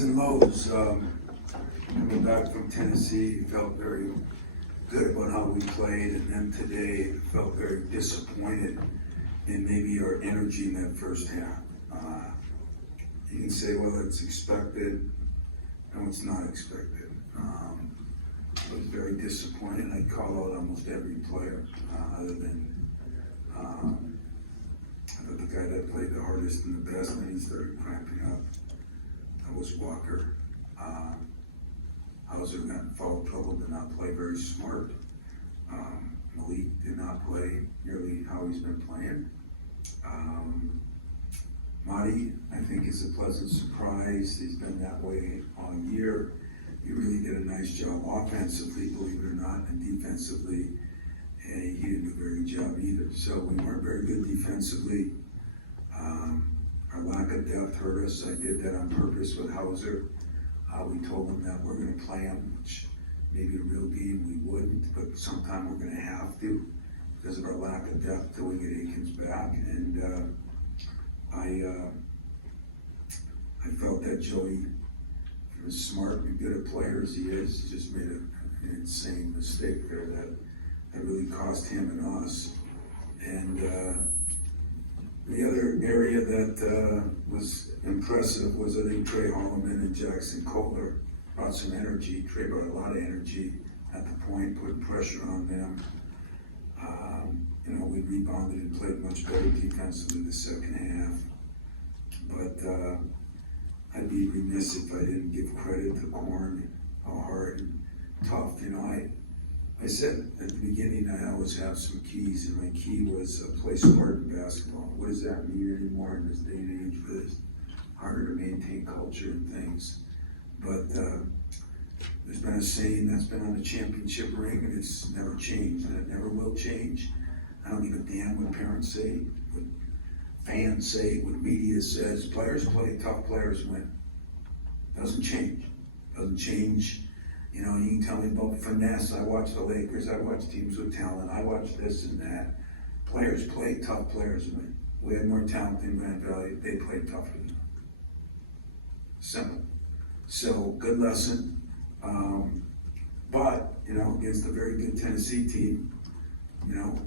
highs and lows. Coming back from Tennessee, felt very good about how we played, and then today felt very disappointed in maybe our energy in that first half. You can say, well, it's expected. No, it's not expected. I was very disappointed. I'd call out almost every player, other than I thought the guy that played the hardest and the best, and he started cramping up. That was Walker. Hauser got in foul trouble, did not play very smart. Malik did not play nearly how he's been playing. Marty, I think, is a pleasant surprise. He's been that way all year. He really did a nice job offensively, believe it or not, and defensively, he didn't do a very good job either. So we weren't very good defensively. Our lack of depth hurt us. I did that on purpose with Hauser. We told him that we're going to play him, which maybe a real game we wouldn't, but sometime we're going to have to because of our lack of depth till we get Aikens back. And I felt that Joey was smart and good at players. He is. He just made an insane mistake there that really cost him and us. And the other area that was impressive was, I think, Trey Holloman and Jackson Kohler brought some energy. Trey brought a lot of energy at the point, putting pressure on them. We rebounded and played much better defensively the second half. But I'd be remiss if I didn't give credit to Korn, how hard and tough. I said at the beginning I always have some keys, and my key was play smart in basketball. What does that mean anymore in this day and age? But it's harder to maintain culture and things. But there's been a saying that's been on the championship ring, and it's never changed, and it never will change. I don't give a damn what parents say, what fans say, what media says. Players play, tough players win. Doesn't change. Doesn't change. You can tell me about finesse. I watch the Lakers. I watch teams with talent. I watch this and that. Players play, tough players win. We had more talent than Grand Valley. They played tougher than us. Simple. So, good lesson. But, against a very good Tennessee team,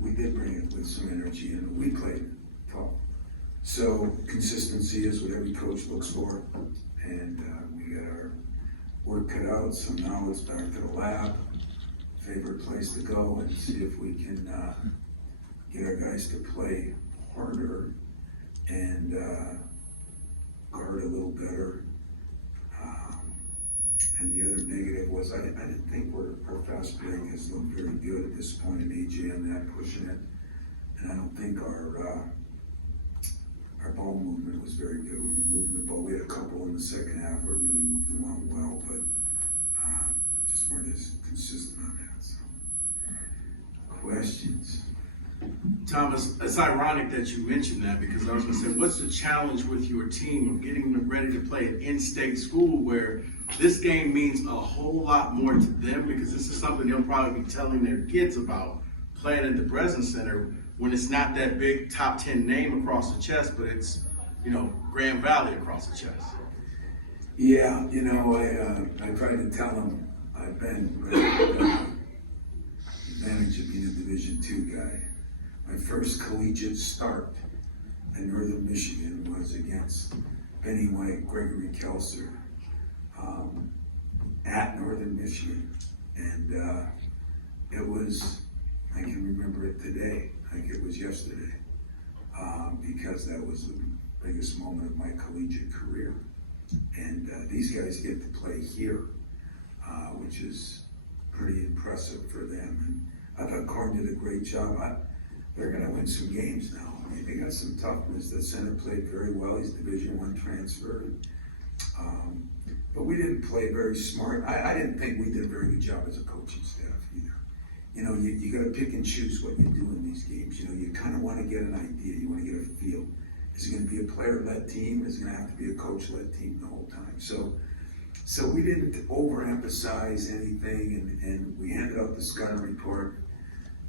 we did bring it with some energy, and we played tough. So, consistency is what every coach looks for. And we got our work cut out, so now it's back to the lab. Favorite place to go and see if we can get our guys to play harder and guard a little better. And the other negative was I didn't think our fast break has looked very good at this point in AJ on that, pushing it. And I don't think our ball movement was very good. We were moving the ball. We had a couple in the second half where we really moved them on well, but just weren't as consistent on that. So, questions? Thomas, it's ironic that you mentioned that, because I was going to say, what's the challenge with your team of getting them ready to play an in-state school where this game means a whole lot more to them, because this is something they'll probably be telling their kids about, playing at the Breslin Center, when it's not that big top 10 name across the chest, but it's, Grand Valley across the chest. Yeah, I tried to tell them I've been advantage of being a Division II guy. My first collegiate start in Northern Michigan was against Benny White, Gregory Kelser, at Northern Michigan. And it was, I can remember it today, like it was yesterday, because that was the biggest moment of my collegiate career. And these guys get to play here, which is pretty impressive for them. And I thought Korn did a great job. They're going to win some games now. I mean, they got some toughness. The center played very well. He's Division I transfer. But we didn't play very smart. I didn't think we did a very good job as a coaching staff either. You got to pick and choose what you do in these games. You kind of want to get an idea. You want to get a feel. Is it going to be a player-led team? Is it going to have to be a coach-led team the whole time? So we didn't overemphasize anything, and we handed out the scouting report.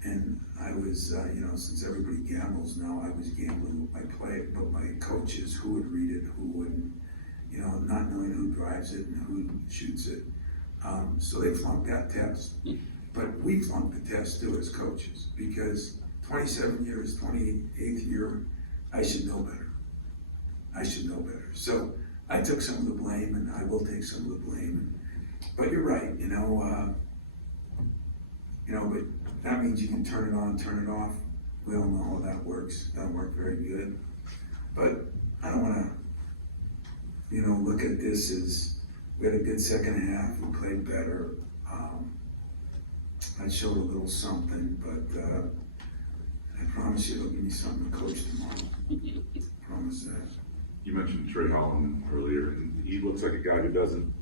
And I was, since everybody gambles now, I was gambling with my coaches, who would read it, who wouldn't. you know, not knowing who drives it and who shoots it. So they flunked that test. But we flunked the test too as coaches, because 27 years, 28th year, I should know better. I should know better. So I took some of the blame, and I will take some of the blame. But you're right, but that means you can turn it on, turn it off. We all know how that works. It doesn't work very good. But I don't want to, look at this as we had a good second half. We played better. I showed a little something, but I promise you it'll give me something to coach tomorrow. Promise that. You mentioned Trey Holland earlier, and he looks like a guy who doesn't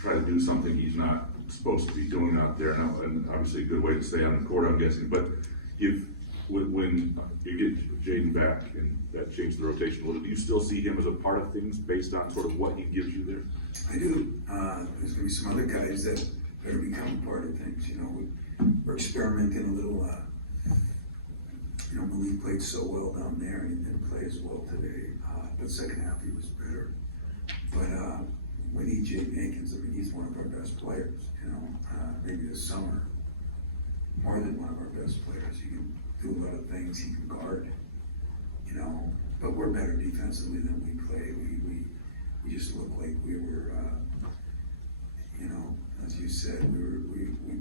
try to do something he's not supposed to be doing out there, and obviously a good way to stay on the court, I'm guessing. But when you get Jaden back and that changed the rotation a little, do you still see him as a part of things based on sort of what he gives you there? I do. There's going to be some other guys that better become part of things. We're experimenting a little. Malik played so well down there, and he didn't play as well today. But second half he was better. But with EJ Jenkins, he's one of our best players. Maybe this summer, more than one of our best players. He can do a lot of things. He can guard. But we're better defensively than we play. We just look like we were. As you said,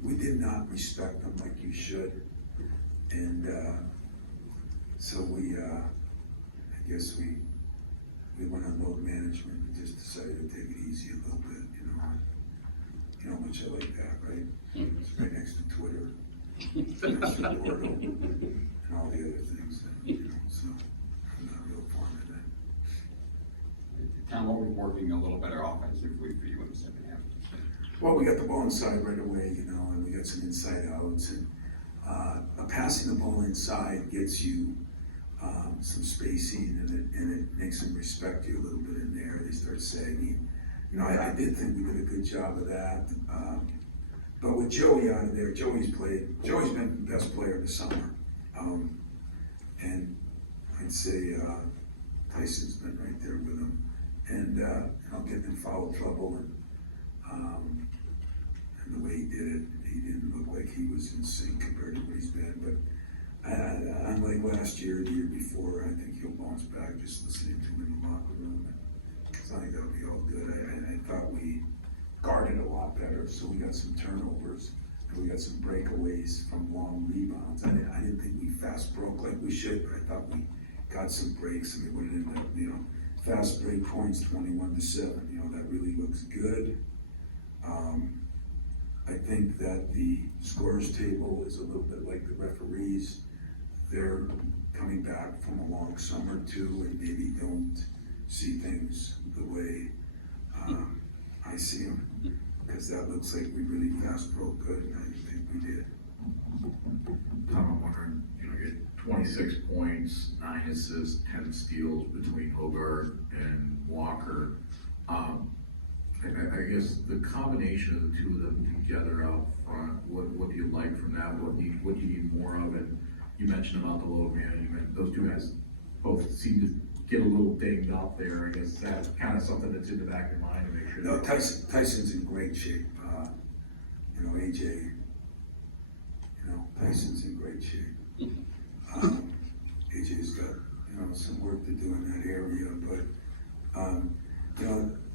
we did not respect them like you should, and so I guess we went on load management and just decided to take it easy a little bit, how much I like that, right? It's right next to Twitter, next to Gordo, and all the other things, so I'm not real fond of that. Tom, what was working a little better offensively for you in the second half? Well, we got the ball inside right away, and we got some inside outs, and passing the ball inside gets you some spacing, and it makes them respect you a little bit in there. They start sagging. I did think we did a good job of that. But with Joey out of there, Joey's been the best player of the summer. And I'd say Tyson's been right there with him. And getting in foul trouble, and the way he did it, he didn't look like he was in sync compared to what he's been. But unlike last year, the year before, I think he'll bounce back just listening to him in the locker room. So I think that'll be all good. I thought we guarded a lot better, so we got some turnovers, and we got some breakaways from long rebounds. I didn't think we fast broke like we should, but I thought we got some breaks. What it ended up, fast break points 21-7. That really looks good. I think that the scorers table is a little bit like the referees. They're coming back from a long summer too, and maybe don't see things the way I see them, because that looks like we really fast broke good, and I didn't think we did. Tom, I'm wondering, you get 26 points, 9 assists, 10 steals between Hobart and Walker. I guess the combination of the two of them together out front, what do you like from that? What do you need more of? And you mentioned about the load management. Those two guys both seem to get a little dinged up there. I guess that's kind of something that's in the back of your mind to make sure. No, Tyson's in great shape. AJ, Tyson's in great shape. AJ's got, some work to do in that area, but,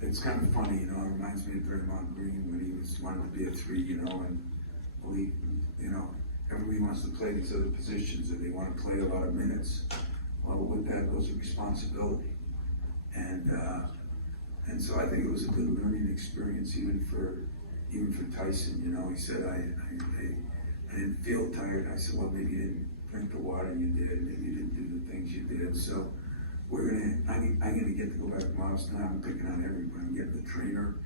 it's kind of funny, it reminds me of Draymond Green when he wanted to be a 3, and everybody wants to play these other positions, and they want to play a lot of minutes. Well, with that goes a responsibility. And so I think it was a good learning experience even for Tyson. He said, I didn't feel tired. I said, well, maybe you didn't drink the water you did, maybe you didn't do the things you did. So I'm gonna get to go back to Miles tonight. I'm picking on everybody. I'm getting the trainer,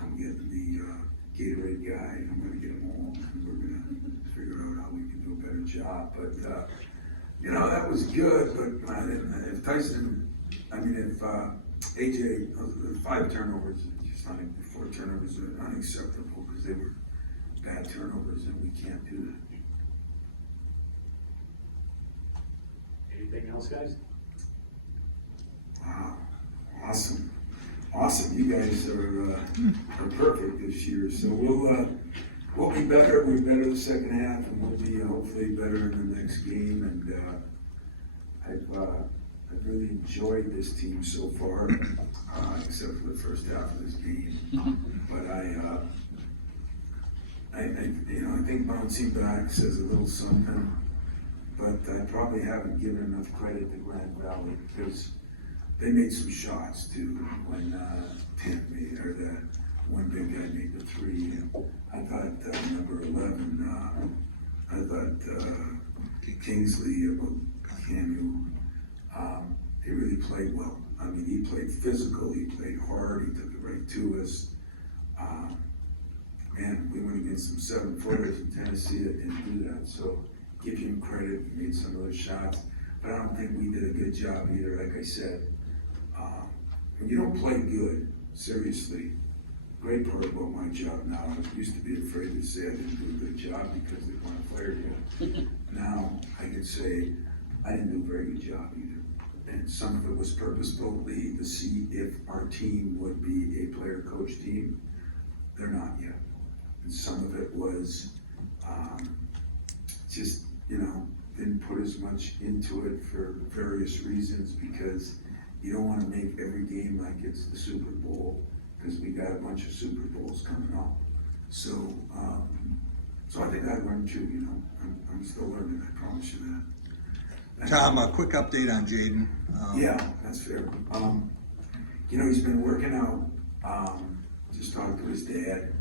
I'm getting the Gatorade guy, and I'm gonna get them all, and we're gonna figure out how we can do a better job. But that was good. But if Tyson, if AJ, 5 turnovers, just 4 turnovers are unacceptable, because they were bad turnovers, and we can't do that. Anything else, guys? Wow, awesome. Awesome, you guys are perfect this year, so we'll be better, we're better the second half, and we'll be hopefully better in the next game, and, I've really enjoyed this team so far, except for the first half of this game. But I think bouncing back says a little something, but I probably haven't given enough credit to Grand Valley, because they made some shots too, when, Tim made, or the one big guy made the three. I thought, number 11, I thought, Kingsley, Camu, he really played well. I mean, he played physical, he played hard, he took it right to us. Man, we went against some 7-footers in Tennessee that didn't do that, so give him credit, he made some of those shots. But I don't think we did a good job either, like I said. When you don't play good, seriously, great part about my job now, I used to be afraid to say I didn't do a good job because they weren't a player yet. Now, I can say I didn't do a very good job either. And some of it was purposefully to see if our team would be a player-coach team. They're not yet. And some of it was just, didn't put as much into it for various reasons, because you don't want to make every game like it's the Super Bowl, because we got a bunch of Super Bowls coming up. So, so I think I learned too, I'm still learning, I promise you that. Tom, a quick update on Jaden. Yeah, that's fair. He's been working out, just talked to his dad.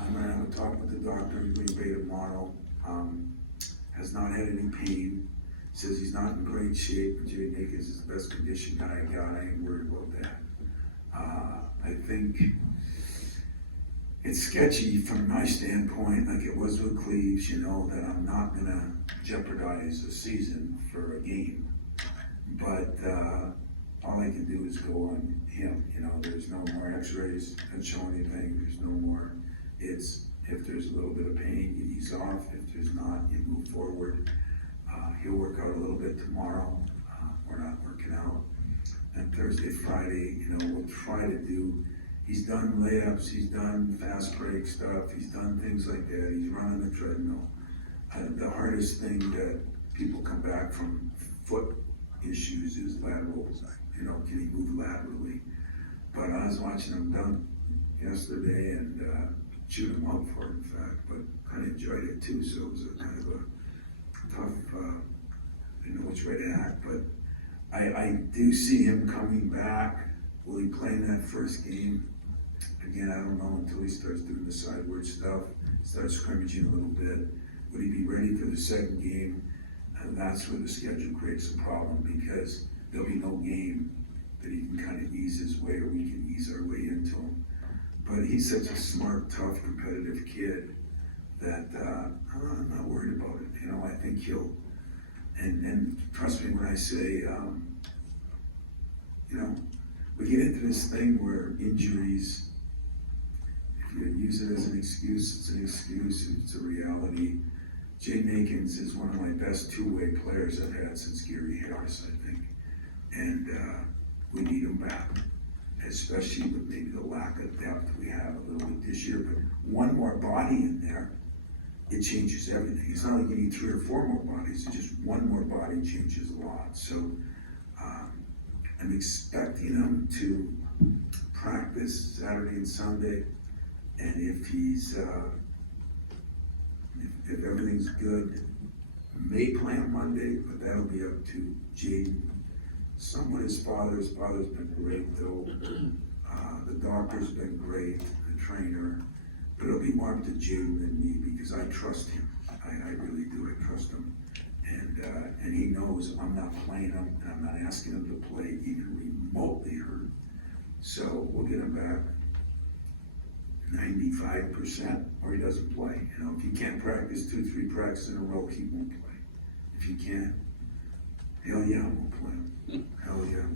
I'm gonna have a talk with the doctor in Green Bay tomorrow. Has not had any pain. Says he's not in great shape, but Jaden Akins is the best condition guy I got. I ain't worried about that. I think it's sketchy from my standpoint, like it was with Cleves, that I'm not gonna jeopardize a season for a game. But all I can do is go on him. There's no more x-rays that show anything. There's no more. It's, if there's a little bit of pain, you ease off. If there's not, you move forward. He'll work out a little bit tomorrow. We're not working out. And Thursday, Friday, we'll try to do, he's done layups, he's done fast break stuff, he's done things like that. He's running the treadmill. The hardest thing that people come back from foot issues is laterals. Can he move laterally? But I was watching him dunk yesterday and chewed him up for it, in fact, but kind of enjoyed it too, so it was a kind of a tough, didn't know which way to act, but I do see him coming back. Will he play in that first game? Again, I don't know until he starts doing the sideward stuff, starts scrimmaging a little bit. Would he be ready for the second game? And that's where the schedule creates a problem, because there'll be no game that he can kind of ease his way, or we can ease our way into him. But he's such a smart, tough, competitive kid that I'm not worried about it. I think he'll, and trust me when I say, we get into this thing where injuries, if you use it as an excuse, it's an excuse, it's a reality. Jaden Akins is one of my best two-way players I've had since Gary Harris, I think. And we need him back, especially with maybe the lack of depth we have a little bit this year. But one more body in there, it changes everything. It's not like you need 3 or 4 more bodies, it's just one more body changes a lot. So I'm expecting him to practice Saturday and Sunday, and if he's, if everything's good, may play on Monday, but that'll be up to Jaden. Somewhat his father's been great though. The doctor's been great, the trainer, but it'll be more up to Jaden than me, because I trust him. I really do, I trust him. And he knows I'm not playing him, and I'm not asking him to play even remotely hurt. So we'll get him back 95%, or he doesn't play. If you can't practice 2-3 practices in a row, he won't play. If you can, hell yeah, we'll play him. Hell yeah.